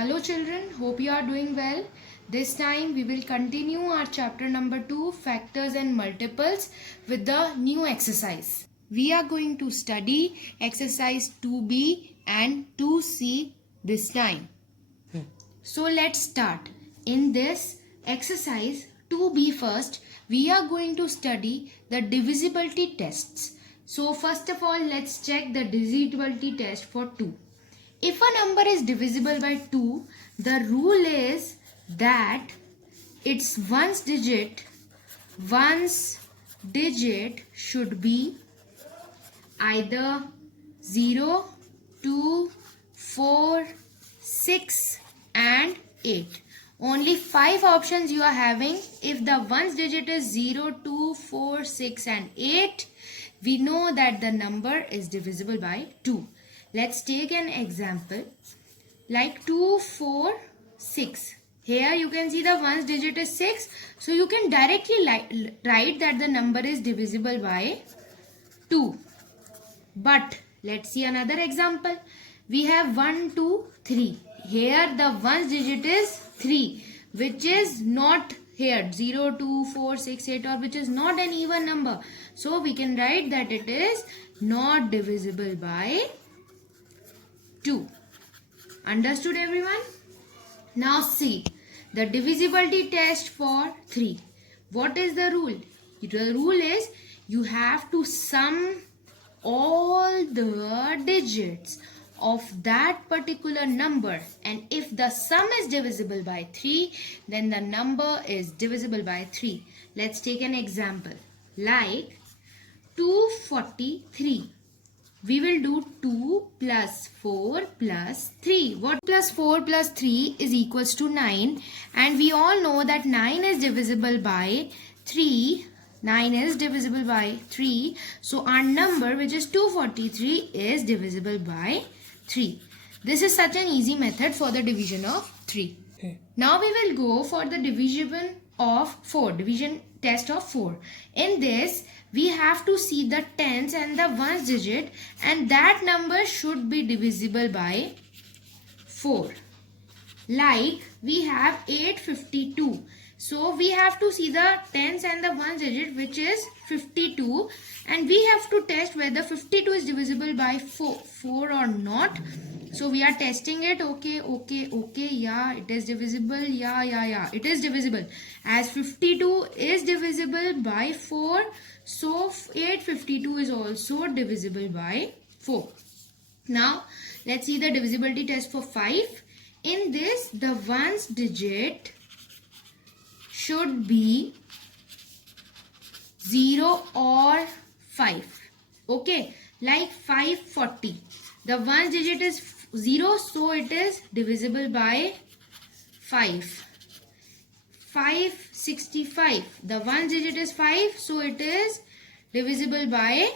Hello children, hope you are doing well. This time we will continue our chapter number 2, factors and multiples, with the new exercise. We are going to study exercise 2b and 2c this time. So let's start. In this exercise 2b first, we are going to study the divisibility tests. So first of all, let's check the divisibility test for 2. If a number is divisible by 2, the rule is that its ones digit should be either 0, 2, 4, 6 and 8. Only 5 options you are having. If the ones digit is 0, 2, 4, 6 and 8, we know that the number is divisible by 2. Let's take an example like 2, 4, 6. Here you can see the ones digit is 6. So you can directly write that the number is divisible by 2. But let's see another example. We have 1, 2, 3. Here the ones digit is 3, which is not here 0, 2, 4, 6, 8, or which is not an even number. So we can write that it is not divisible by 2. Understood everyone? Now see the divisibility test for 3. What is the rule? The rule is you have to sum all the digits of that particular number, and if the sum is divisible by 3, then the number is divisible by 3. Let's take an example like 243. We will do 2 plus 4 plus 3. What plus 4 plus 3 is equals to 9, and we all know that 9 is divisible by 3. 9 is divisible by 3. So our number, which is 243, is divisible by 3. This is such an easy method for the division of 3. Now we will go for the division of 4. Division test of 4. In this, we have to see the tens and the ones digit, and that number should be divisible by 4. Like we have 852. So we have to see the tens and the ones digit, which is 52, and we have to test whether 52 is divisible by 4 or not. So we are testing it. Okay, yeah, it is divisible. Yeah, it is divisible. As 52 is divisible by 4, so 852 is also divisible by 4. Now let's see the divisibility test for 5. In this, the ones digit should be 0 or 5. Okay, like 540. The ones digit is 0, so it is divisible by 5. 565. The ones digit is 5, so it is divisible by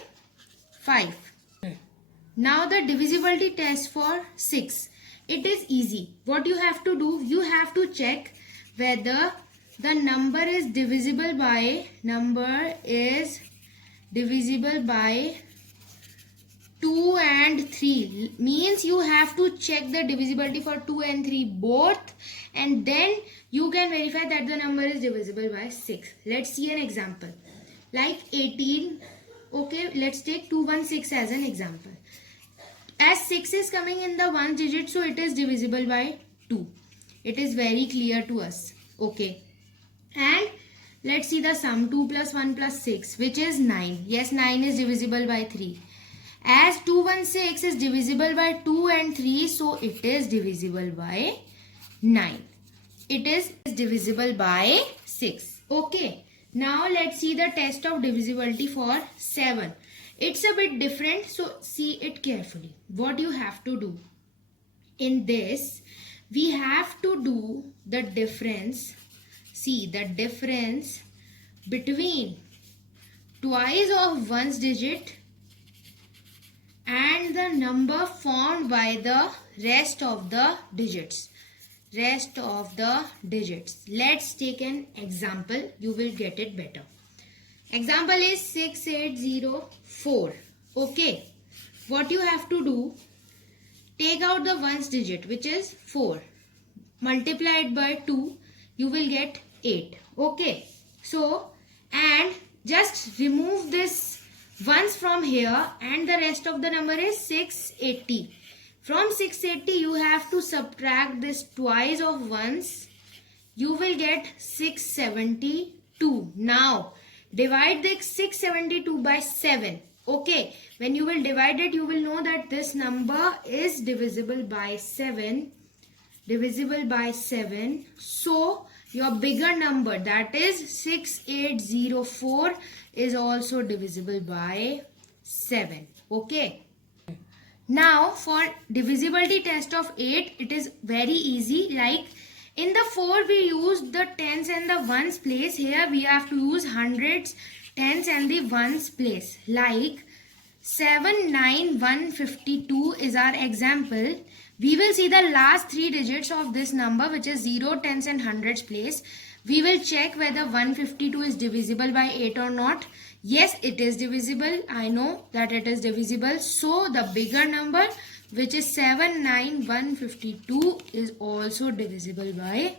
5. Now the divisibility test for 6. It is easy. What you have to do, you have to check whether the number is divisible by 2 and 3. Means you have to check the divisibility for 2 and 3 both, and then you can verify that the number is divisible by 6. Let's see an example like 18. Okay, let's take 216 as an example. As 6 is coming in the ones digit, so it is divisible by 2. It is very clear to us. Okay, and let's see the sum. 2 plus 1 plus 6, which is 9. Yes, 9 is divisible by 3. As 216 is divisible by 2 and 3, so it is divisible by 9. It is divisible by 6. Okay, now let's see the test of divisibility for 7. It's a bit different, so see it carefully. What you have to do in this, we have to do the difference. See the difference between twice of ones digit and the number formed by the rest of the digits. Let's take an example. You will get it better. Example is 6804. Okay, what you have to do, take out the ones digit, which is 4. multiplied by 2, you will get 8. Okay, so and just remove this ones from here and the rest of the number is 680. From 680 you have to subtract this twice of ones. You will get 672. Now divide the 672 by 7. Okay, when you will divide it, you will know that this number is divisible by 7. Divisible by 7. So your bigger number, that is 6804, is also divisible by 7. Okay. Now for divisibility test of 8, it is very easy. Like in the 4 we used the tens and the ones place. Here we have to use hundreds, tens and the ones place. Like 79152 is our example. We will see the last 3 digits of this number, which is 0, tens and hundreds place. We will check whether 152 is divisible by 8 or not. Yes, it is divisible. I know that it is divisible. So the bigger number, which is 79152, is also divisible by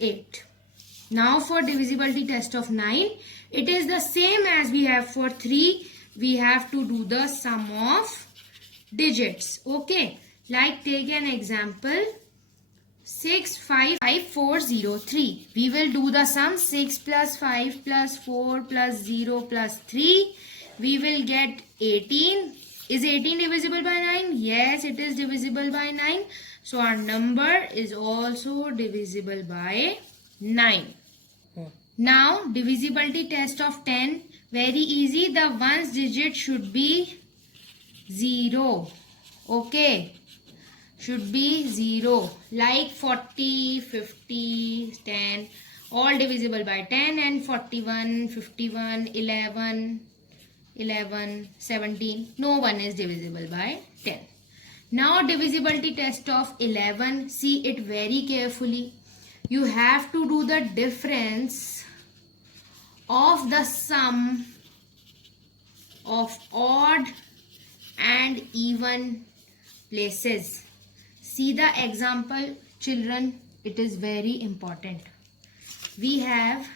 8. Now for divisibility test of 9, it is the same as we have for 3. We have to do the sum of digits. Okay, like take an example, 655403. We will do the sum 6 plus 5 plus 4 plus 0 plus 3. We will get 18. Is 18 divisible by 9? Yes, it is divisible by 9. So our number is also divisible by 9. Now divisibility test of 10. Very easy. The ones digit should be 0. Okay. Should be 0. Like 40, 50, 10. All divisible by 10, and 41, 51, 11, 17. No one is divisible by 10. Now divisibility test of 11. See it very carefully. You have to do the difference of the sum of odd and even places. See the example, children. It is very important. We have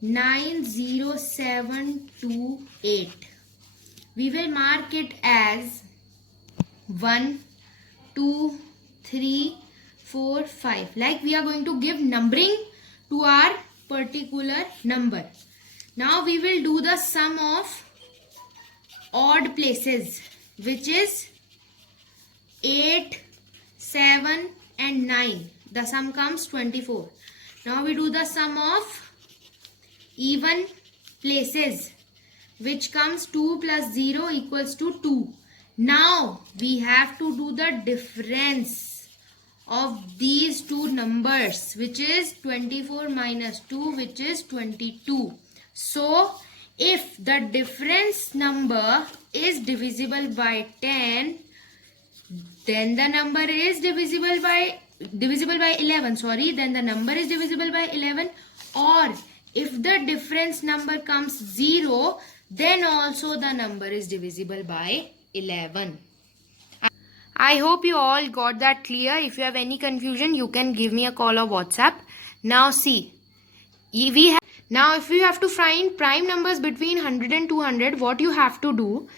90728. We will mark it as 1, 2, 3, 4, 5. Like we are going to give numbering to our particular number. Now we will do the sum of odd places, which is 8, 7 and 9. The sum comes 24. Now we do the sum of even places, which comes 2 plus 0 equals to 2. Now we have to do the difference of these two numbers, which is 24 minus 2, which is 22. So if the difference number is divisible by 10, then the number is divisible by 11. Then the number is divisible by 11. Or if the difference number comes 0, then also the number is divisible by 11. I hope you all got that clear. If you have any confusion, you can give me a call or WhatsApp. Now see, now if you have to find prime numbers between 100 and 200, what you have to do,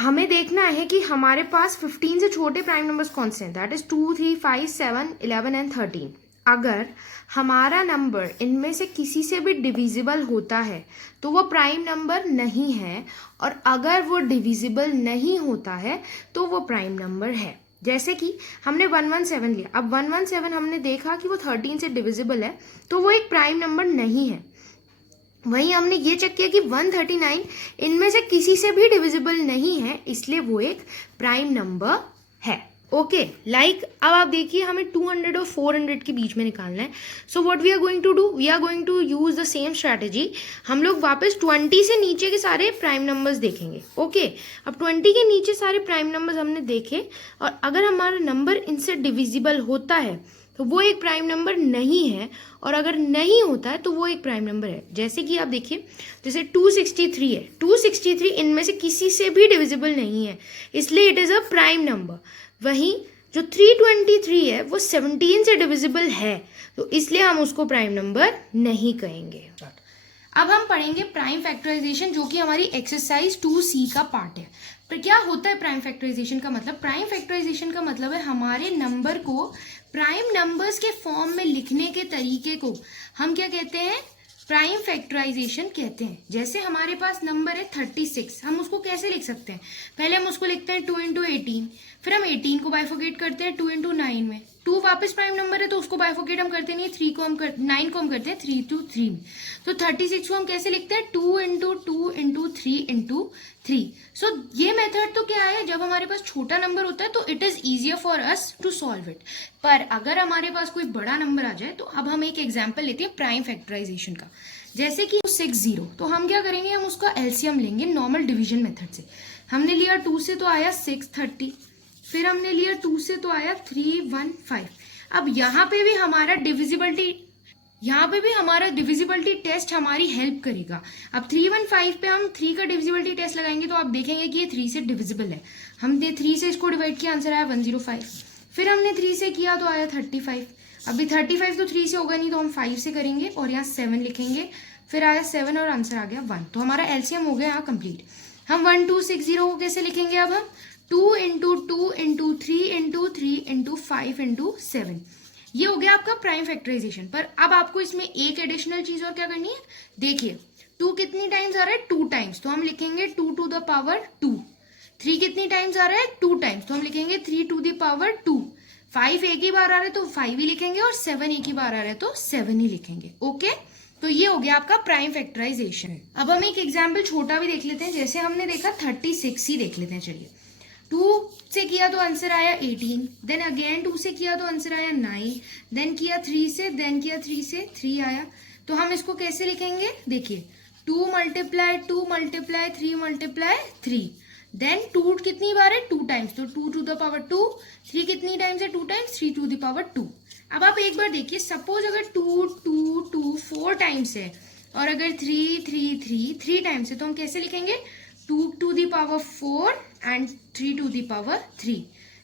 हमें देखना है कि हमारे पास 15 से छोटे prime numbers कौन से हैं. That is 2, 3, 5, 7, 11 and 13. अगर हमारा नंबर इनमें से किसी से भी डिविजिबल होता है तो वो प्राइम नंबर नहीं है, और अगर वो डिविजिबल नहीं होता है तो वो प्राइम नंबर है. जैसे कि हमने 117 लिया. अब 117 हमने देखा कि वो 13 से डिविजिबल है, तो वो एक प्राइम नंबर नहीं है. वहीं हमने ये चेक किया कि 139 इनमें से किसी से भी डिविजिबल नहीं है, इसलिए वो एक प्राइम नंबर है. ओके, लाइक अब आप देखिए हमें 200 और 400 के बीच में निकालना है. So what we are going to do, we are going to use the same strategy. हम लोग वापस 20 से नीचे के सारे प्राइम नंबर्स देखेंगे. ओके, अब 20 के नीचे सारे प्राइम नंबर्स हमने देखे, और अगर हमारा नंबर इनसे डिविजिबल होता है तो वो एक प्राइम नंबर नहीं है, और अगर नहीं होता है तो वो एक प्राइम नंबर है. जैसे कि आप देखिए, जैसे 263 है. 263 इनमें से किसी से भी डिविजिबल नहीं है, इसलिए it is a prime number. वहीं जो 323 है वो 17 से डिविजिबल है, तो इसलिए हम उसको प्राइम नंबर नहीं कहेंगे। अब हम पढ़ेंगे प्राइम फैक्टराइजेशन, जो कि हमारी एक्सरसाइज 2C का पार्ट है। पर क्या होता है प्राइम फैक्टराइजेशन का मतलब? प्राइम फैक्टराइजेशन का मतलब है हमारे नंबर को प्राइम नंबर्स के फॉर्म में लिखने के तरीके को हम क्या कहते हैं? प्राइम फैक्टराइजेशन कहते हैं। जैसे हमारे पास नंबर है 36, हम उसको कैसे लिख सकते हैं? पहले हम उसको लिखते हैं 2 इंटू 18, फिर हम 18 को बाइफोकेट करते हैं 2 इंटू 9 में। 2 वापस प्राइम नंबर है तो उसको बाइफोकेट हम करते नहीं, 9 को हम करते हैं 3 इंटू 3 में। तो 36 को हम कैसे लिखते हैं? 2 इंटू 2 इंटू 3 इंटू 3। सो ये मेथड तो क्या है, जब हमारे पास छोटा नंबर होता है तो it is easier for us to solve it. पर अगर हमारे पास कोई बड़ा नंबर आ जाए तो अब हम एक एग्जाम्पल लेते हैं प्राइम फैक्टराइजेशन का। जैसे कि 60, तो हम क्या करेंगे? हम उसका एलसीएम लेंगे नॉर्मल डिवीजन मेथड से। हमने लिया 2 से तो आया 630, फिर हमने लिया 2 से तो आया 315। अब यहाँ पे भी हमारा डिविजिबिलिटी टेस्ट हमारी हेल्प करेगा। अब 315 पे हम 3 का डिविजिबिलिटी टेस्ट लगाएंगे तो आप देखेंगे कि ये 3 से डिविजिबल है। हमने 3 से इसको डिवाइड किया, आंसर आया 105। फिर हमने 3 से किया तो आया 35। अभी 35 तो 3 से होगा नहीं, तो हम 5 से करेंगे और यहाँ 7 लिखेंगे, फिर आया 7 और आंसर आ गया 1। तो हमारा एलसीएम हो गया यहाँ कंप्लीट। हम 1260 को कैसे लिखेंगे? अब हम 2 into 2 into 3 into 3 into 5 into 7। ये हो गया आपका प्राइम फैक्टराइजेशन। पर अब आपको इसमें एक एडिशनल चीज और क्या करनी है, देखिए 2 कितनी टाइम्स आ रहा है? 2 टाइम्स, तो हम लिखेंगे 2 टू द पावर 2। 3 कितनी टाइम्स आ रहा है? 2 टाइम्स, तो हम लिखेंगे 3 टू द पावर 2। 5 एक ही बार आ रहा है तो 5 ही लिखेंगे, और 7 एक ही बार आ रहा है तो 7 ही लिखेंगे। ओके, तो ये हो गया आपका प्राइम फैक्टराइजेशन। अब हम एक एग्जाम्पल छोटा भी देख लेते हैं। जैसे हमने देखा 36 ही देख लेते हैं। चलिए, 2 से किया तो आंसर आया 18, देन अगेन 2 से किया तो आंसर आया 9, देन किया 3 से, देन किया 3 से, 3 आया। तो हम इसको कैसे लिखेंगे? देखिए 2 मल्टीप्लाई 2 मल्टीप्लाई 3 मल्टीप्लाई 3, देन 2 कितनी बार है? 2 टाइम्स, तो 2 टू द पावर 2। 3 कितनी टाइम्स है? 2 टाइम्स, 3 टू द पावर 2। अब आप एक बार देखिए, सपोज अगर 2 2 2 4 टाइम्स है और अगर 3 3 3 3 टाइम्स है, तो हम कैसे लिखेंगे? 2 to the power 4 and 3 to the power 3.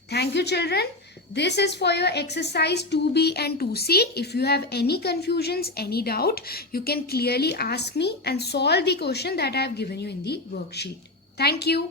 Thank you children. This is for your exercise 2B and 2C. If you have any confusions, any doubt, you can clearly ask me and solve the question that I have given you in the worksheet. Thank you.